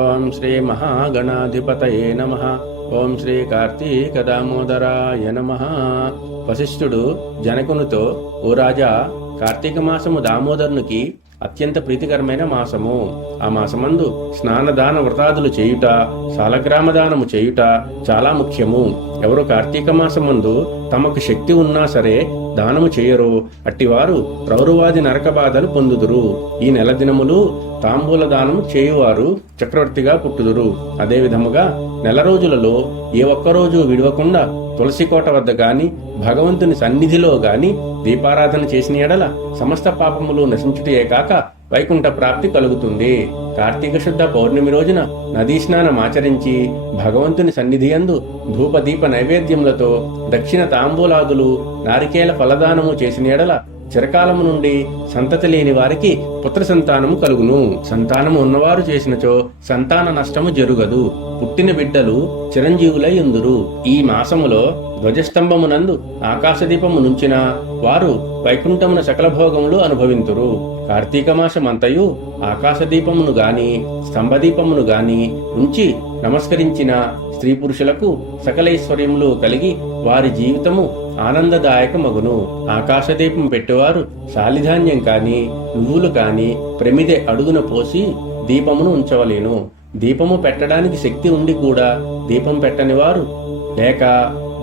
ఓం శ్రీ మహాగణాధిపతయే నమః. ఓం శ్రీ కార్తీక దామోదరాయ నమః. వశిష్ఠుడు జనకునితో, ఓ రాజా, కార్తీక మాసము దామోదరునికి అత్యంత ప్రీతికరమైన మాసము. ఆ మాసమందు స్నానదాన వ్రతాదులు చేయుట, సాలగ్రామదానము చేయుట చాలా ముఖ్యము. ఎవరు కార్తీక మాసమందు తమకు శక్తి ఉన్నా సరే దానము చేయరు, అట్టివారు రౌరవాది నరక బాధలు పొందుదురు. ఈ నెల దినములు తాంబూల దానము చేయువారు చక్రవర్తిగా పుట్టుదురు. అదే విధముగా నెల రోజులలో ఏ ఒక్కరోజు విడవకుండా తులసి కోట వద్ద గాని భగవంతుని సన్నిధిలో గాని దీపారాధన చేసిన ఎడల సమస్త పాపములు నశించుటయే కాక వైకుంఠ ప్రాప్తి కలుగుతుంది. కార్తీక శుద్ధ పౌర్ణమి రోజున నదీ స్నానం ఆచరించి భగవంతుని సన్నిధి యందు ధూపదీప నైవేద్యములతో దక్షిణ తాంబూలాదులు నారికేల ఫలదానము చేసిన ఎడల చిరకాలము నుండి సంతతి లేని వారికి పుత్ర సంతానము కలుగును. సంతానము ఉన్నవారు చేసినచో సంతాన నష్టము జరుగదు. పుట్టిన బిడ్డలు చిరంజీవులై ఉందురు. ఈ మాసములో ధ్వజస్తంభమునందు ఆకాశదీపము నుంచిన వారు వైకుంఠమున సకల భోగములు అనుభవింతురు. కార్తీక మాసమంతయు ఆకాశదీపమును గాని స్తంభదీపమును గాని ఉంచి నమస్కరించిన స్త్రీ పురుషులకు సకలైశ్వర్యములు కలిగి వారి జీవితము ఆనందదాయకమగును. ఆకాశదీపం పెట్టేవారు శాలిధాన్యం కాని నువ్వులు కాని ప్రమిదె అడుగున పోసి దీపమును ఉంచవలేను. దీపము పెట్టడానికి శక్తి ఉండి కూడా దీపం పెట్టని వారు లేక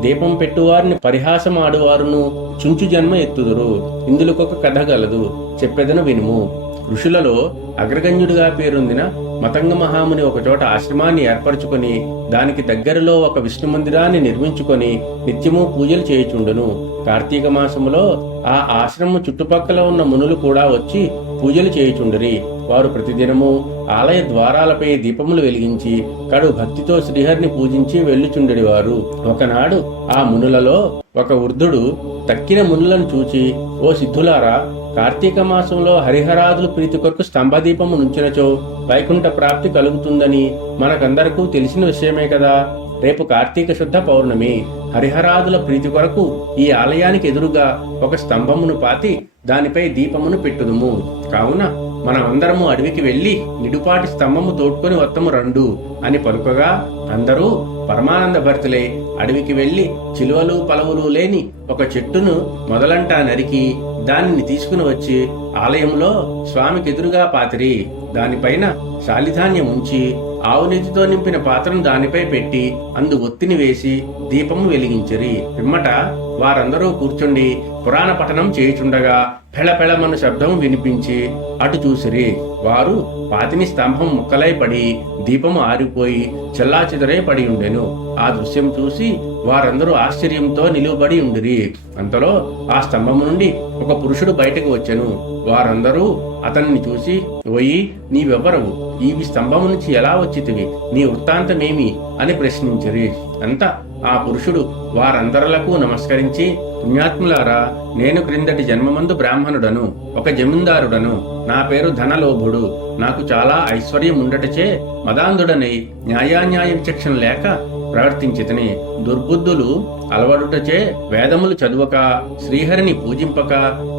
దీపం పెట్టువారిని పరిహాసమాడువారును చుంచు జన్మ ఎత్తుదురు. ఇందులోకొక కథ గలదు, చెప్పెదను వినుము. ఋషులలో అగ్రగణ్యుడిగా పేరొందిన మతంగ మహాముని ఒకచోట ఆశ్రమాన్ని ఏర్పరచుకొని దానికి దగ్గరలో ఒక విష్ణు మందిరాన్ని నిర్మించుకొని నిత్యము పూజలు చేయుచుండును. కార్తీక మాసములో ఆ ఆశ్రమం చుట్టుపక్కల ఉన్న మునులు కూడా వచ్చి పూజలు చేయుచుండిరి. వారు ప్రతిదినము ఆలయ ద్వారాలపై దీపములు వెలిగించి కడు భక్తితో శ్రీహరిని పూజించి వెళ్ళుచుండెడివారు. ఒకనాడు ఆ మునులలో ఒక వృద్ధుడు తక్కిన మునులను చూచి, ఓ సిద్ధులారా, కార్తీక మాసంలో హరిహరాదుల ప్రీతి కొరకు స్తంభదీపము నుంచినచో వైకుంఠ ప్రాప్తి కలుగుతుందని మనకందరకు తెలిసిన విషయమే కదా. రేపు కార్తీక శుద్ధ పౌర్ణమి. హరిహరాదుల ప్రీతి కొరకు ఈ ఆలయానికి ఎదురుగా ఒక స్తంభమును పాతి దానిపై దీపమును పెట్టుదుము. కావున మనమందరము అడవికి వెళ్లి నిడుపాటి స్తంభము తోడ్కొని వత్తము రండు అని పలుకగా అందరూ పరమానంద భరితులై అడవికి వెళ్లి చిలువలు పలవులు లేని ఒక చెట్టును మొదలంటా నరికి దానిని తీసుకుని వచ్చి ఆలయంలో స్వామికి ఎదురుగా పాతిరి. దానిపైన శాలిధాన్యం ఉంచి ఆవునెతితో నింపిన పాత్రను దానిపై పెట్టి అందు ఒత్తిని వేసి దీపము వెలిగించిరి. పిమ్మట వారందరూ కూర్చుండి పురాణ పఠనం చేయుచుండగా పెళపెళమను శబ్దం వినిపించి అటు చూసిరి. వారు పాతిని స్తంభం ముక్కలై పడి దీపము ఆరిపోయి చెల్లాచెదరై పడి ఉండెను. ఆ దృశ్యం చూసి వారందరూ ఆశ్చర్యంతో నిలువబడి ఉండిరి. అంతలో ఆ స్తంభము నుండి ఒక పురుషుడు బయటకు వచ్చెను. వారందరూ అతన్ని చూసి, ఓయి, నీవెవ్వరవు? ఈ స్తంభము నుంచి ఎలా వచ్చితివి? నీ వృత్తాంతమేమి అని ప్రశ్నించిరి. అంతా ఆ పురుషుడు వారందరలకు నమస్కరించి, పుణ్యాత్ములారా, నేను క్రిందటి జన్మమందు బ్రాహ్మణుడను, ఒక జమీందారుడను. నా పేరు ధనలోభుడు. నాకు చాలా ఐశ్వర్యం ఉండటచే మదాంధుడనై న్యాయాన్యాయ విచక్షణ లేక ప్రవర్తించితిని. దుర్బుద్ధులు అలవడుటచే వేదములు చదువక శ్రీహరిని పూజింపక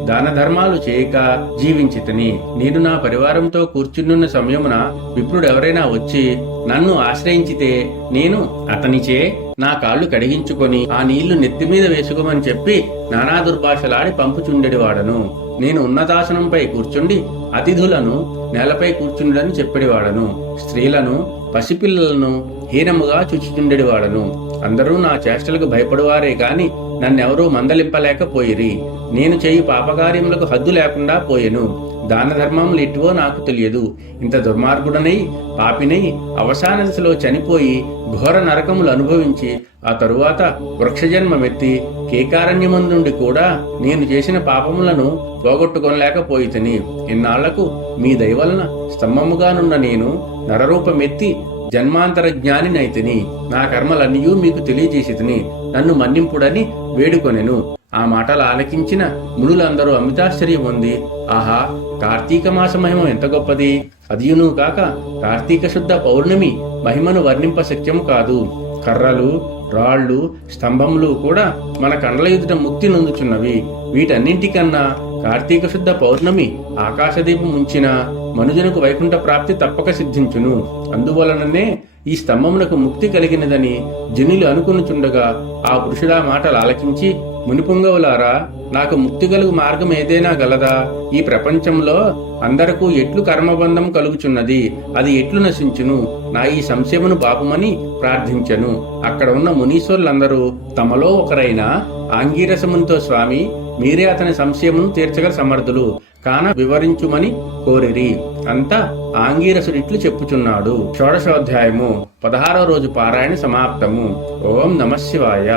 దాన ధర్మాలు చేయక జీవించితిని. నేను నా పరివారంతో కూర్చునున్న సమయమున విప్రుడెవరైనా వచ్చి నన్ను ఆశ్రయించితే నేను అతనిచే నా కాళ్ళు కడిగించుకొని ఆ నీళ్లు నెత్తిమీద వేసుకోమని చెప్పి నానా దుర్భాషలాడి పంపుచుండెడివాడను. నేను ఉన్నతాసనంపై కూర్చుండి అతిథులను నేలపై కూర్చుండని చెప్పేవాడను. స్త్రీలను పసిపిల్లలను హీనముగా చూచుచుండెడివాడను. అందరూ నా చేష్టలకు భయపడువారే గాని నన్నెవరూ మందలింపలేకపోయిరి. నేను చేయి పాపకార్యములకు హద్దు లేకుండా పోయెను. దాన ధర్మములు ఎటువో నాకు తెలియదు. ఇంత దుర్మార్గుడనై పాపినై అవసాన దశలో చనిపోయి ఘోర నరకములు అనుభవించి ఆ తరువాత వృక్షజన్మమెత్తి కేకారణ్యమందుండి కూడా నేను చేసిన పాపములను పోగొట్టుకొనలేకపోయితిని. ఇన్నాళ్లకు మీ దయవలన స్తంభముగానున్న నేను నరరూపమెత్తి జన్మాంతర జ్ఞానినైతిని. నా కర్మలన్నయూ మీకు తెలియజేసితిని. నన్ను మన్నింపుడని వేడుకొనెను. ఆ మాటలు ఆలకించిన మునులందరూ అమితాశ్చర్యం పొంది, ఆహా, కార్తీక మాస మహిమ ఎంత గొప్పది! అదియును కాక కార్తీక శుద్ధ పౌర్ణమి మహిమను వర్ణింప శక్యము కాదు. కర్రలు, రాళ్లు, స్తంభములు కూడా మన కండ్ల ఎదుట ముక్తి నొందుచున్నవి. వీటన్నింటికన్నా కార్తీక శుద్ధ పౌర్ణమి ఆకాశదీపం ఉంచిన మనుజునకు వైకుంఠ ప్రాప్తి తప్పక సిద్ధించును. అందువలననే ఈ స్తంభమునకు ముక్తి కలిగినదని జనులు అనుకునుచుండగా ఆ పురుషుడా మాటలు ఆలకించి, మునిపుంగవులారా, నాకు ముక్తి కలుగు మార్గం ఏదైనా గలదా? ఈ ప్రపంచంలో అందరకు ఎట్లు కర్మబంధం కలుగుచున్నది, అది ఎట్లు నశించును? నా ఈ సంశయమును బాపుమని ప్రార్థించెను. అక్కడ ఉన్న మునీశ్వరులందరూ తమలో ఒకరైన ఆంగీరసమునితో, స్వామి, మీరే అతని సంశయమును తీర్చగల సమర్థులు కాన వివరించుమని కోరిరి. అంతా ఆంగీరసుడిట్లు చెప్పుచున్నాడు. షోడశోధ్యాయము 16వ రోజు పారాయణ సమాప్తము. ఓం నమః శివాయ.